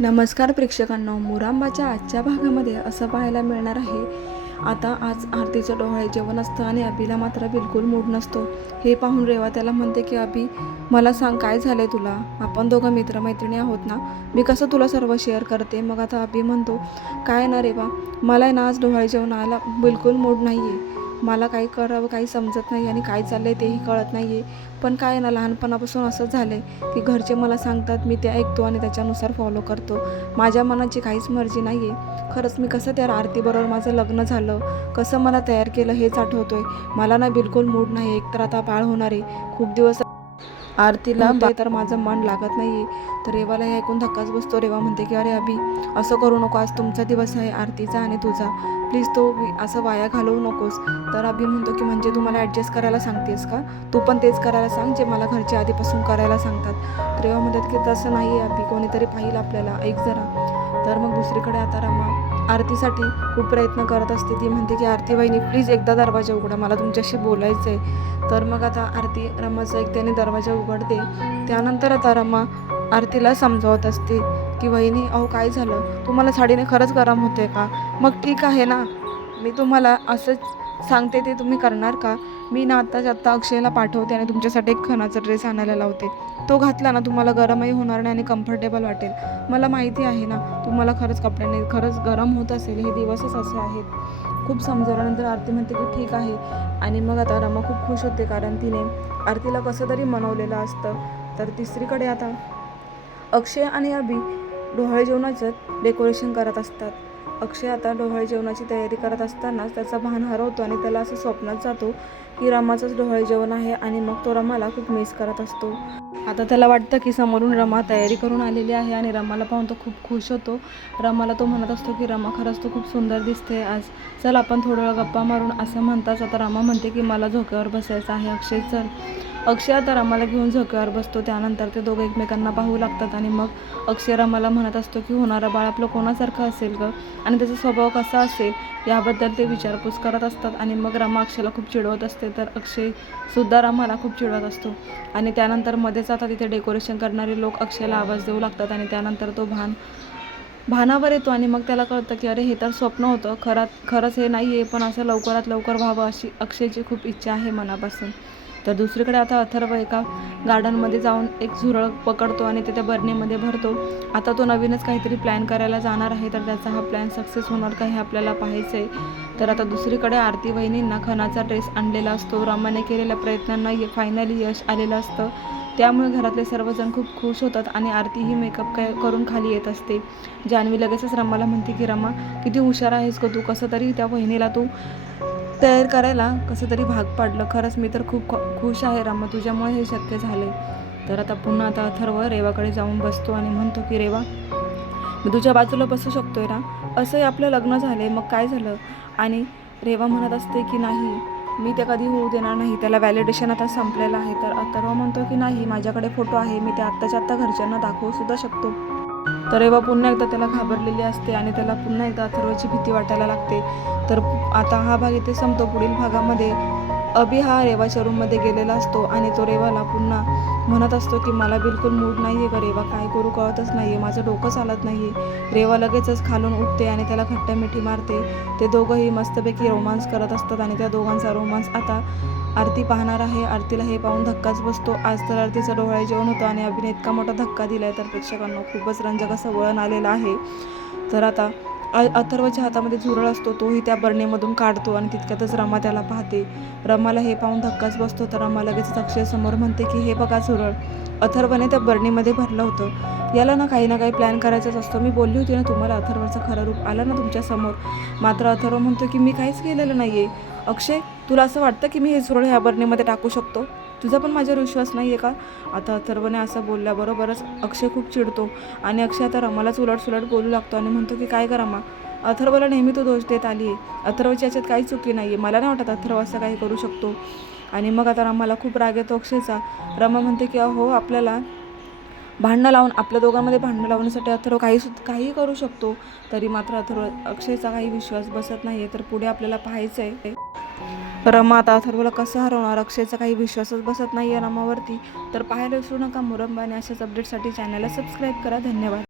नमस्कार प्रेक्षकांनो मुरांबाच्या आजच्या भागामध्ये असं पाहायला मिळणार आहे. आता आज आरतीचं डोहाळे जेवण असतं आणि अभिला मात्र बिलकुल मूड नसतो. हे पाहून रेवा त्याला म्हणते की अभि मला सांग काय झालंय तुला? आपण दोघं मित्रमैत्रिणी आहोत ना? मी कसं तुला सर्व शेअर करते? मग आता अभि म्हणतो काय ना रेवा मला आहे ना आज डोहाळे जेवणाला बिलकुल मूड नाही आहे मला काही करावं काही समजत नाही आणि काय चाललं आहे तेही कळत नाही आहे पण काय ना लहानपणापासून असंच झालं आहे की घरचे मला सांगतात मी ते ऐकतो आणि त्याच्यानुसार फॉलो करतो. माझ्या मनाची काहीच मर्जी नाही आहे खरंच मी कसं त्या आरतीबरोबर माझं लग्न झालं कसं मला तयार केलं हेच आठवतो आहे मला ना बिलकुल मूड नाही एक तर आता बाळ होणार आहे. खूप दिवस आरतीला तर माझं मन लागत नाही. आहे तर रेवाला हे ऐकून धक्काच बसतो. रेवा म्हणते की अरे अभि असं करू नको. आज तुमचा दिवस आहे आरतीचा आणि तुझा. प्लीज तो असं वाया घालवू नकोस. तर अभि म्हणतो की म्हणजे तू मला ॲडजस्ट करायला सांगतेस का? तू पण तेच करायला सांग जे मला घरचे आधीपासून करायला सांगतात. रेवा म्हणतात की तसं नाही आहे अभि. कोणीतरी पाहिलं आपल्याला. ऐक जरा. तर मग दुसरीकडे आता रमा आरतीसाठी खूप प्रयत्न करत असते. ती म्हणते की आरती वहिनी प्लीज एकदा दरवाजा उघडा. मला तुमच्याशी बोलायचं आहे तर मग आता आरती रमाचं एक त्याने दरवाजा उघडते. त्यानंतर आता रमा आरतीला समजावत असते की वहिनी अहो काय झालं? तुम्हाला साडीने खरंच गरम होते का? मग ठीक आहे ना. मी तुम्हाला असंच सांगते ते तुम्ही करणार का? मी ना आत्ताच आत्ता अक्षयला पाठवते आणि तुमच्यासाठी एक खणाचा ड्रेस आणायला लावते. तो घातला ना तुम्हाला गरमही होणार नाही आणि कम्फर्टेबल वाटेल. मला माहिती आहे ना तुम्हाला खरंच कपड्याने खरंच गरम होत असेल हे दिवसच असे आहेत. खूप समजवल्यानंतर आरती म्हणते की ठीक आहे. आणि मग आता रमा खूप खुश होते कारण तिने आरतीला कसं तरी मनवलेलं असतं. तर तिसरीकडे आता अक्षय आणि अभि डोहाळे जेवणाचं डेकोरेशन करत असतात. अक्षय आता डोहाळे जेवणाची तयारी करत असतानाच त्याचा भान हरवतो आणि त्याला असं स्वप्नात जातो की रमाचंच डोहाळे जेवण आहे आणि मग तो रमाला खूप मिस करत असतो. आता त्याला वाटतं की समोरून रमा तयारी करून आलेली आहे आणि रमाला पाहून तो खूप खुश होतो. रमाला तो म्हणत असतो की रमा खरंच तो खूप सुंदर दिसते आज. चल आपण थोडं गप्पा मारून असं म्हणताच आता रमा म्हणते की मला झोक्यावर बसायचं आहे. अक्षय चल. अक्षय तर आम्हाला घेऊन झोक्यावर बसतो. त्यानंतर ते दोघं एकमेकांना पाहू लागतात आणि मग अक्षय आम्हाला म्हणत असतो की होणारं बाळ आपलं कोणासारखं असेल गं? आणि त्याचा स्वभाव कसा असेल? याबद्दल ते विचारपूस करत असतात आणि मग रमा अक्षयला खूप चिडवत असते. तर अक्षयसुद्धा रमाला खूप चिडवत असतो. आणि त्यानंतर मध्येच आता तिथे डेकोरेशन करणारे लोक अक्षयला आवाज देऊ लागतात आणि त्यानंतर तो भान भानावर येतो आणि मग त्याला कळतं की अरे हे तर स्वप्न होतं. खरात खरंच हे नाही आहे पण असं लवकरात लवकर व्हावं अशी अक्षयची खूप इच्छा आहे मनापासून. तर दुसरीकडे आता अथर्व एका गार्डनमध्ये जाऊन एक झुरळ पकडतो आणि ते त्या बरणीमध्ये भरतो. आता तो नवीनच काहीतरी प्लॅन करायला जाणार आहे तर त्याचा हा प्लॅन सक्सेस होणार का हे आपल्याला पाहायचं आहे तर आता दुसरीकडे आरती वहिनींना खणाचा ड्रेस आणलेला असतो. रमाने केलेल्या प्रयत्नांना फायनली यश आलेलं असतं. त्यामुळे घरातले सर्वजण खूप खुश होतात आणि आरती ही मेकअप काय करून खाली येत असते. जान्हवी लगेचच रमाला म्हणते की रमा किती हुशार आहेस का तू. कसं तरी त्या बहिणीला तू तयार करायला कसं तरी भाग पाडलं. खरंच मी तर खूप ख- खुश आहे रामा. तुझ्यामुळे हे शक्य झाले तर आता पुन्हा आता अथर्व रेवाकडे जाऊन बसतो आणि म्हणतो की रेवा मी तुझ्या बाजूला बसू शकतोय ना? असंही आपलं लग्न झाले मग काय झालं? आणि रेवा म्हणत असते की नाही मी ते कधी होऊ देणार नाही. त्याला व्हॅलिडेशन आता संपलेलं आहे. तर अथर्व म्हणतो की नाही माझ्याकडे फोटो आहे. मी ते आत्ताच्या आत्ता घरच्यांना दाखवू सुद्धा शकतो. तर रेवा पुन्हा एकदा त्याला घाबरलेली असते आणि त्याला पुन्हा एकदा अथर्वची भीती वाटायला लागते. तर आता हा भाग इथे संपतो. पुढील भागामध्ये अभि हा रेवाच्या रूममध्ये गेलेला असतो आणि तो रेवाला पुन्हा म्हणत असतो की मला बिलकुल मूड नाही आहे का रेवा. काय करू कळतच नाही आहे माझं डोकं चालत नाही आहे रेवा लगेचच खालून उठते आणि त्याला खट्टा मिठी मारते. ते दोघंही मस्तपैकी रोमांस करत असतात आणि त्या दोघांचा रोमांस आता आरती पाहणार आहे. आरतीला हे पाहून धक्काच बसतो. आज तर आरतीचं डोळ्या जेवण होतं आणि अभिने इतका मोठा धक्का दिला आहे तर प्रेक्षकांना खूपच रंजक असं वळण आलेलं आहे. तर आता अथर्वच्या हातामध्ये झुरळ असतो तोही त्या बरणीमधून काढतो आणि तितक्यातच रमा त्याला पाहते. रमाला हे पाहून धक्काच बसतो तर रमा लगेच अक्षय समोर म्हणते की हे बघा झुरळ अथर्वने त्या बरणीमध्ये भरलं होतं. याला ना काही ना काही प्लॅन करायचाच असतो. मी बोलली होती ना तुम्हाला अथर्वचं खरं रूप आलं ना तुमच्यासमोर मात्र अथर्व म्हणतो की मी काहीच केलेलं नाही आहे अक्षय तुला असं वाटतं की मी हे झुरळ ह्या बरणीमध्ये टाकू शकतो? तुझा पण माझ्यावर विश्वास नाही आहे का? आता अथर्वने असं बोलल्याबरोबरच अक्षय खूप चिडतो आणि अक्षय आता रमालाच उलट सुलट बोलू लागतो आणि म्हणतो की काय करामा अथर्वला नेहमी तो दोष देत आली आहे अथर्वची याच्यात काही चुकी नाही आहे मला नाही वाटत अथर्व असं काही करू शकतो. आणि मग आता रमाला खूप राग येतो अक्षयचा. रमा म्हणते की अहो आपल्याला भांडणं लावून आपल्या दोघांमध्ये भांडणं लावण्यासाठी अथर्व काही सुद्धा काहीही करू शकतो. तरी मात्र अथर्व अक्षयचा काही विश्वास बसत नाही आहे तर पुढे आपल्याला पाहायचं आहे रमा आता अथर्वला कसं हरवणार? अक्षयचा काही विश्वासच बसत नाही आहे रमावरती. तर पाहायला विसरू नका मुरंबाने अशाच अपडेटसाठी चॅनलला सबस्क्राईब करा. धन्यवाद.